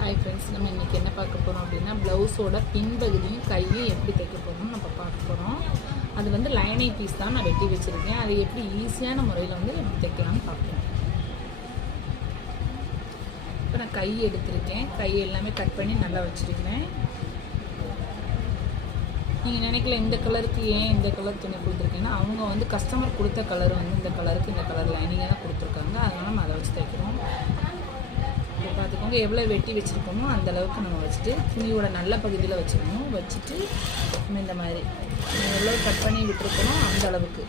Hi friends, நம்ம இன்றைக்கி என்ன பார்க்க போகிறோம் அப்படின்னா ப்ளவுஸோட பின்பகுதியும் கையும் எப்படி தைக்க போகிறோம்னு நம்ம பார்க்க போகிறோம். அது வந்து லைனிங் பீஸ் தான் நான் வெட்டி வச்சுருக்கேன். அது எப்படி ஈஸியான முறையில் வந்து எப்படி தைக்கலாம்னு பார்ப்போம். இப்போ நான் கை எடுத்திருக்கேன். கை எல்லாமே கட் பண்ணி நல்லா வச்சுருக்கிறேன். நீங்கள் நினைக்கல இந்த கலருக்கு ஏன் இந்த கலர் துணி கொடுத்துருக்கீங்கன்னா, அவங்க வந்து கஸ்டமர் கொடுத்த கலர் வந்து இந்த கலருக்கு இந்த கலர் லைனிங்காக தான் கொடுத்துருக்காங்க. அதனால் நம்ம அதை வச்சு தைக்கிறோம். இப்போ பார்த்துக்கோங்க, எவ்வளோ வெட்டி வச்சுருக்கோமோ அந்த அளவுக்கு நம்ம வச்சுட்டு துணியோட நல்ல பகுதியில் வச்சுக்கணும். வச்சுட்டு நம்ம இந்த மாதிரி எவ்வளோ கட் பண்ணி விட்டுருக்கோமோ அந்த அளவுக்கு